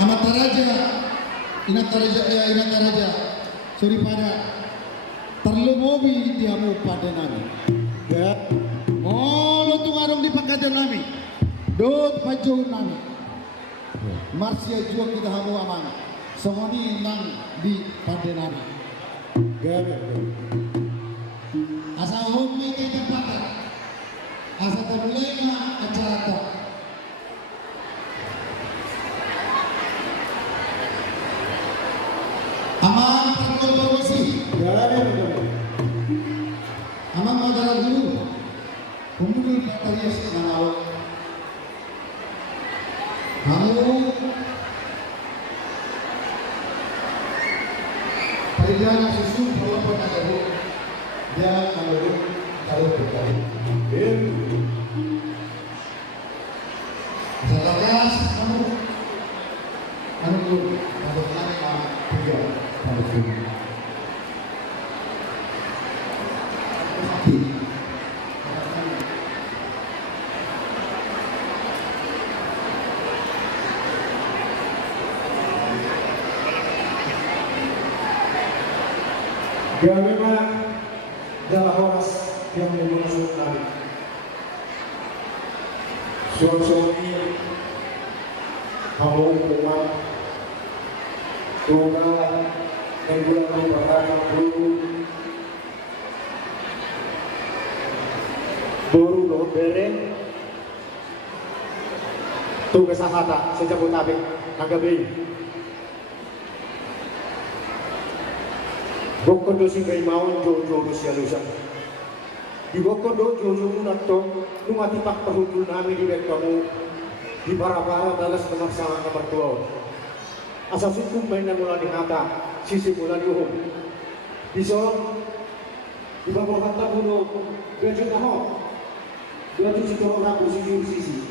Amataraja, Inataraja, Suripada, terlumobi diamu pada nami. Ya, molo tu ngarong di pangkajan nami, dot pajo nami. Marsya juang kita hamu aman, semua ni nang di pada nami. Asa homi kita pada, asa tabulena acara tak. Aman terkorporasi, aman madara dulu, kemudian baterai senawat. Kamu perjalanan susu walaupun ada bu, jangan menurut kalau berkali. Setelah kamu, menurut kalau nama tiga. Dia memang adalah horas yang memasuk tadi. Suami kamu umat Tuhan yang bulan merupakan buru lo bereng tugas sahata sejak tabik nagabi Bokondo singgai maun jojo Rusia lusa. Di Bokondo jojo munato lumati pak perhubung nami di kamu di para dalas pemasangan nomor 2. Asal suku main mula di hata sisi mula di uhum. Bisa di bawah kata bunuh gaji tahu. Gaji situ orang bersisi.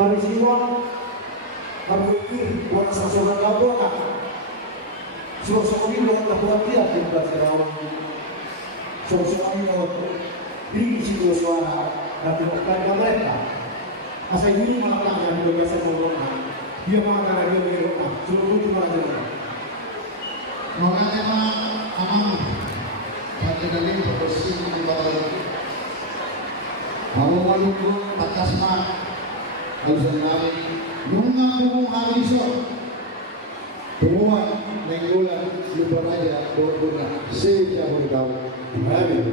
Mari siwa harus ikir buat sasaran kau kan. Sosok ini buat buat dia di belakang. Sosok ini buat diri situ suara dan bukan mereka. Asal ini malah yang biasa ngomong. Dia mengatakan dia berdoa, seluruh itu malah jalan. Makanya aman, pada dari bersih di bawah. Mau maluku tak kasma, harus menari. Nungang halisor. Semua nenggulan lupa raja berguna sejauh kau. Amin.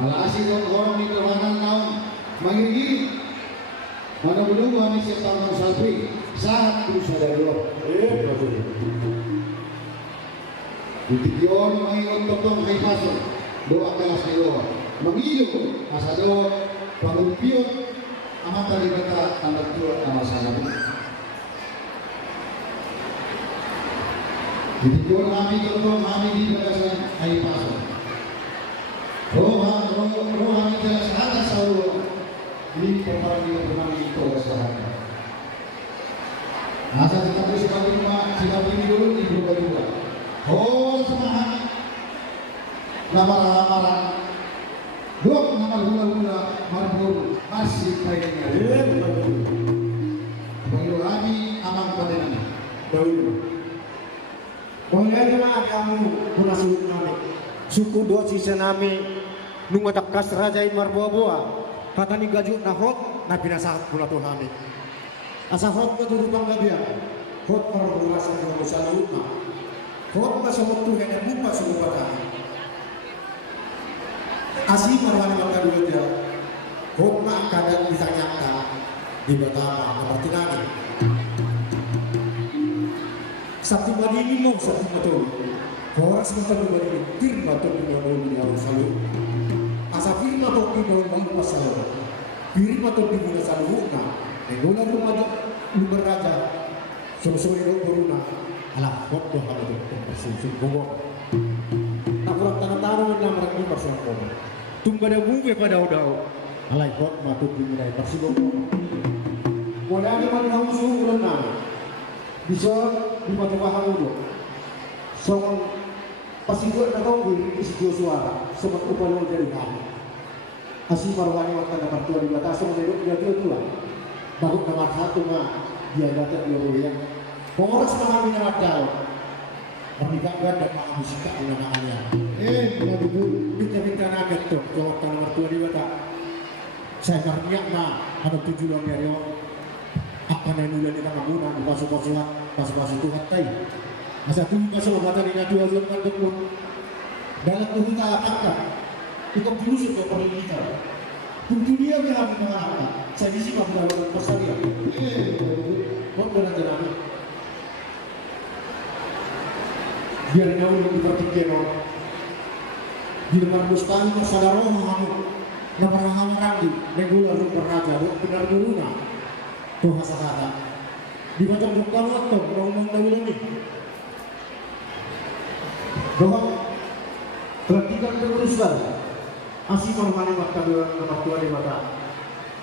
Alasi orang di kewanan kau mengingin. Mana belum kami siap tahun salpi saat berusaha dari Allah. Ditikion mengingat totong hai pasal doa kelas doa mengiyo asa doa pangumpion amat tadi kata tanda tua nama salam. Ditikion kami totong kami di bagasan hai pasal. Roh kami jelas atas Allah. Ini kembali bermain itu kesalahan. Masa kita sikap ini dulu diubah juga. Oh semangat. Nama dok nama hula marbur masih kayaknya. Menurut kami aman pada nama. Mengenai kamu munasib nami. Suku dua sisa nami nungadak kas rajain marboa. Kata ni gajuk na hot na pinasahat pula Tuhan ni. Asa hot ka turupang gabiya. Hot marbulas sa mga musalud na. Hot ka sa waktu kaya buka sa upatan. Asi marwani magkadulat ya. Hot na ang kadang ditanya ka di Batama na Martinani. Sabtu madini mo sa tumatol. Horas magkadulat ni firma to pinanol ni Arusalud. Asa firma to pinanol ng pasal. Firma to pinanol sa luhuna. Nengulang lumar raja. Susunod ito buruna. Alam, hot to halo to. Susunod bumo. Nakurang tangan-tangan na marami pasal ko. Tumba na buwe pa daw. Alay, hot matut pinanay. Parsigo ko. Wala naman ang susunod na. Bisa dimatukahan mo. So, pasiguro na ito, isi Joshua, sa magkupalong dari kami. Asi marwani waktu na kartuan di batas, sa mga ito lang. Bakit naman hato nga, dia dapat dia boleh Polres memahami nama jauh pernikahan dan mengambil sikap dengan anaknya kita naget tuh jawab nomor 2 di kota saya berniat ada tujuan dari akan yang nulis di tangan guna di pasal Tuhan tay masa tuh pasal mata dengan dua kan pun dalam tuh kita akan kita dulu sudah pendidikan tentu dia yang mengatakan saya di sini dalam pasal dia kok benar jalan biar nahu lebih terpikir di depan bustani masalah roh na parang di regular raja benar guruna tuh hasahara di macam bukan waktu ngomong dahulu nih bahwa perhatikan teruskan asih permainan waktu nomor 2 di mata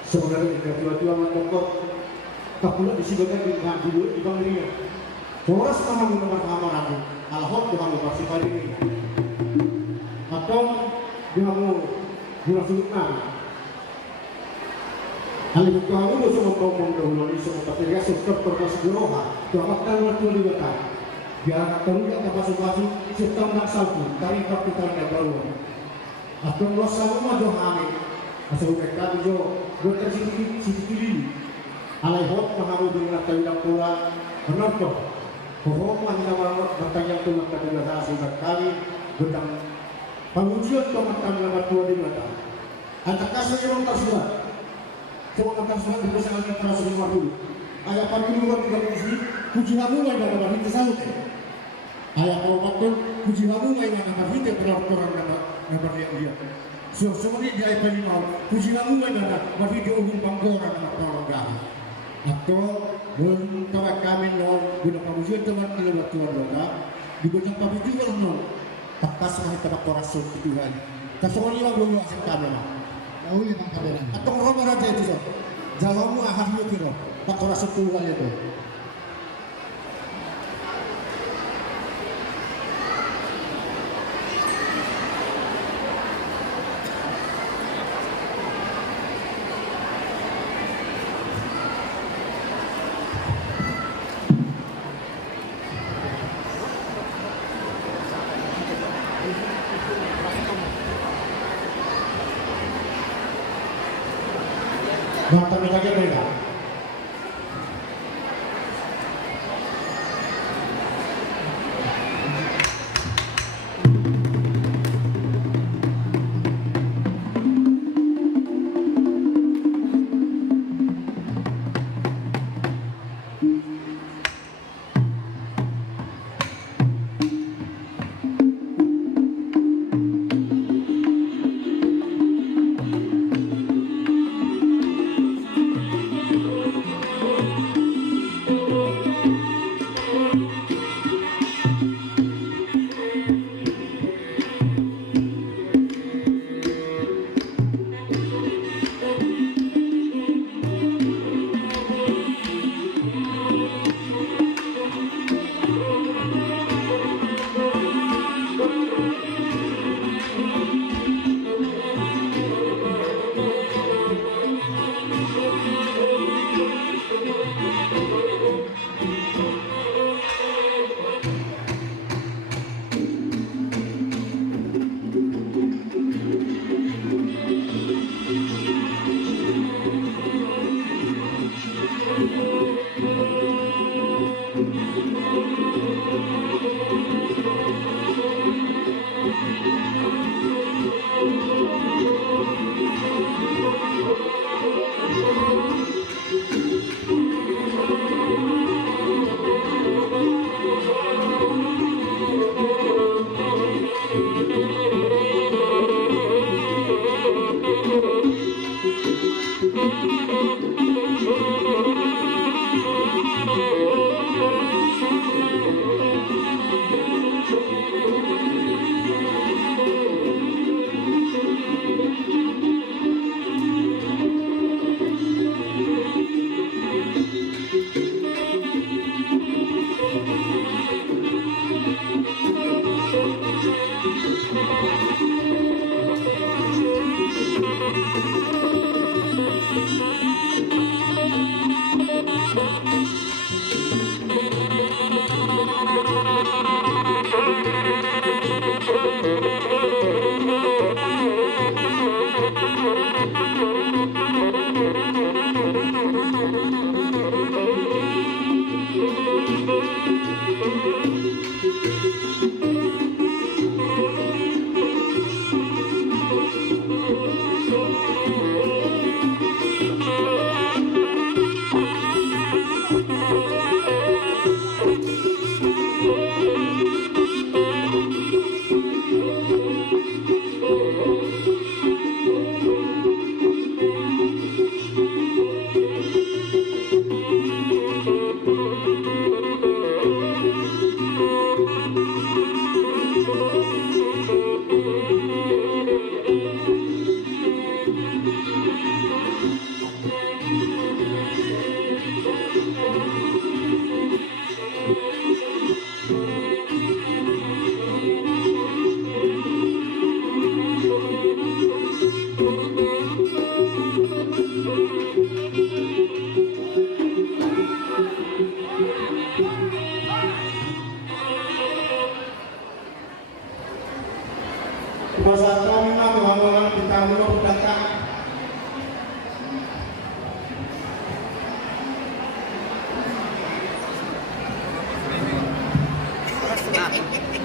sebenarnya dua matokot tak pula disebutkan di dulu di bangnya Polres memang nomor aku alhot dengan masih pada ini atau dia mau bulan sultan hal itu kamu semua ngomong dahulu ini semua tapi dia sudah termasuk roha doakan waktu di kota biar terlihat kapasitas sistem nak salju dari kapital yang baru atau lo sama doa asal mereka itu dokter sisi alaihot mengamu dengan kawilang pula menonton pohon mahinawa bertanya tulang kadang hasil berkali tentang pengujian tomakan nomor 2 di mata antar kasus yang tersuat semua tersuat dipesankan para senior dulu ayah pagi luar tidak muslim puji hamu yang ada bahasa salut ayah obat pun puji hamu yang ada bahasa peraturan nomor dia semuanya dia paling mau puji hamu yang ada bahasa umum panggoran nomor atau tawag kami noon guna pengujian teman kilawat Tuhan loka di banyang pabitiwan no takas mga tabakorasyon Tuhan kasungan nilang luluasin kami na Nauli ng kabilang. atong romo raja itu so jalan mo ahal mo kiro pakorasyon Tuhan itu Mata lagi mereka.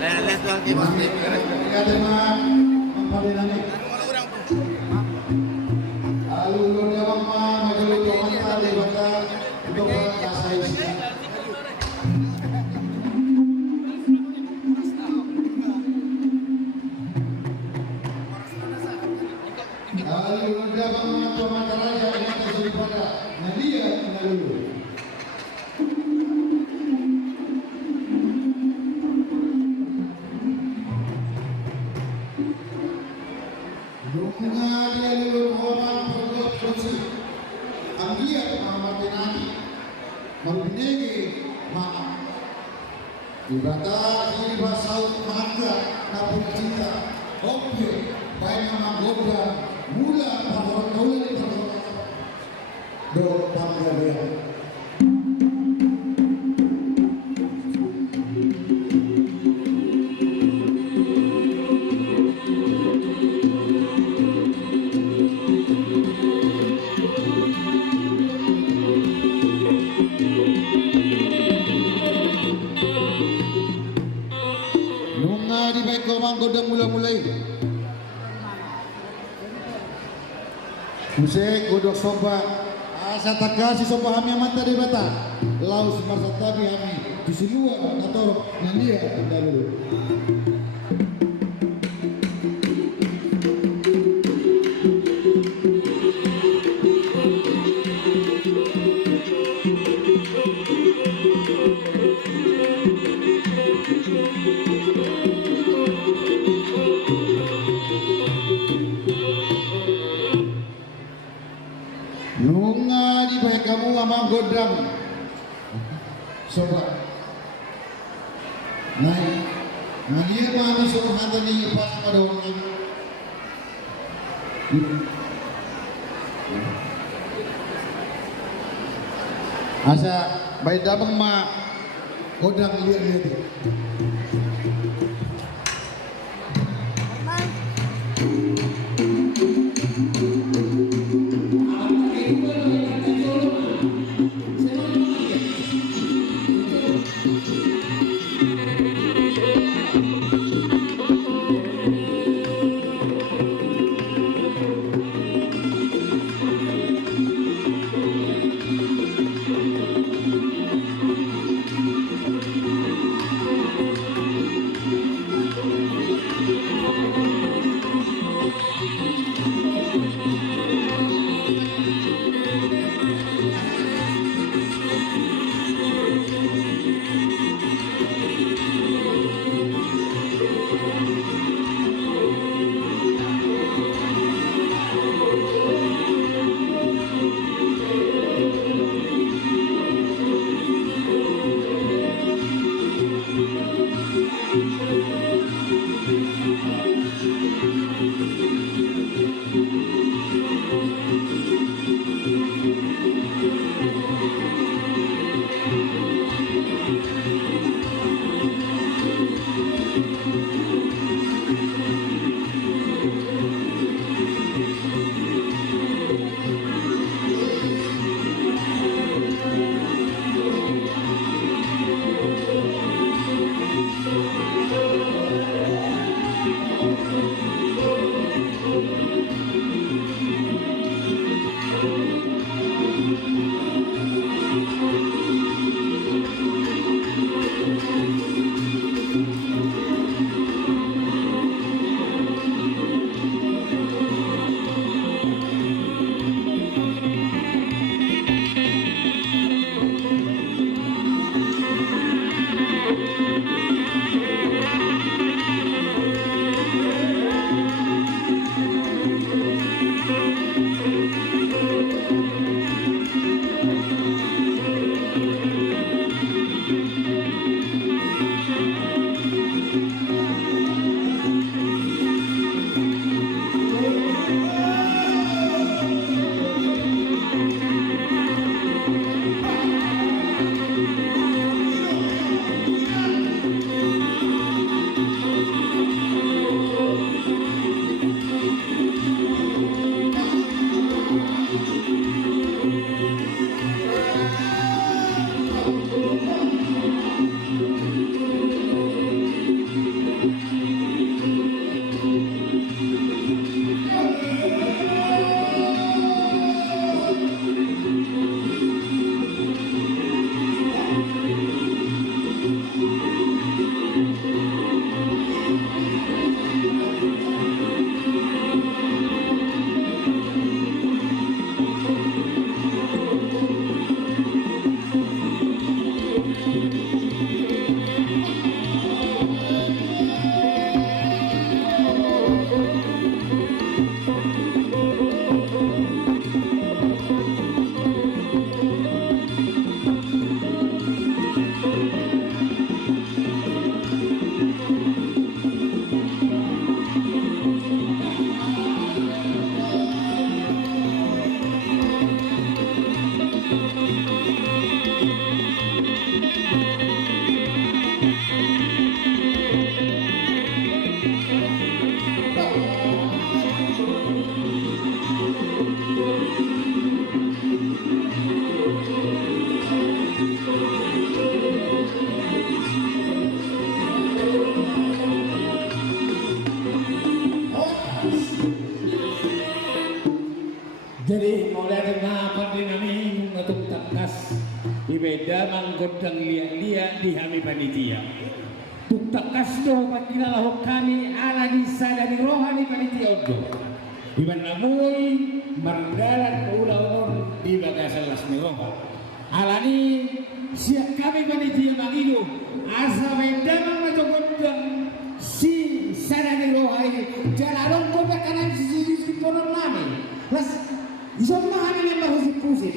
Ada mah padenani. Alulu dia mah majulo mata di bata itu kasai sih. Alulu dia mah mata raja ini kasih pada Nadia alulu. Ibadah saut mangga napun cinta oke baik nama goda mula pada kaula di do panggawean di baik komang godang mulai musik godok soba asa takasi soba hami amata di bata laus masa tabi hami di silua atau nandia dulu nunga di baik kamu amang godang sobat naik ngalir mami suruh hantar ni pas pada orang asa baik dabang ma godang lihat tu damang godang liat-liat di hami panitia. Tuktak kasdo pakinalah kami ala disadari rohani panitia odo. Iban namuy mardalan ulang di bagasan lasmi roha. Alani siap kami panitia mangido asa may damang matugundang si sadari rohani jalan ko bakanan si ponon namin. Las isang mahani yang bahusip-pusip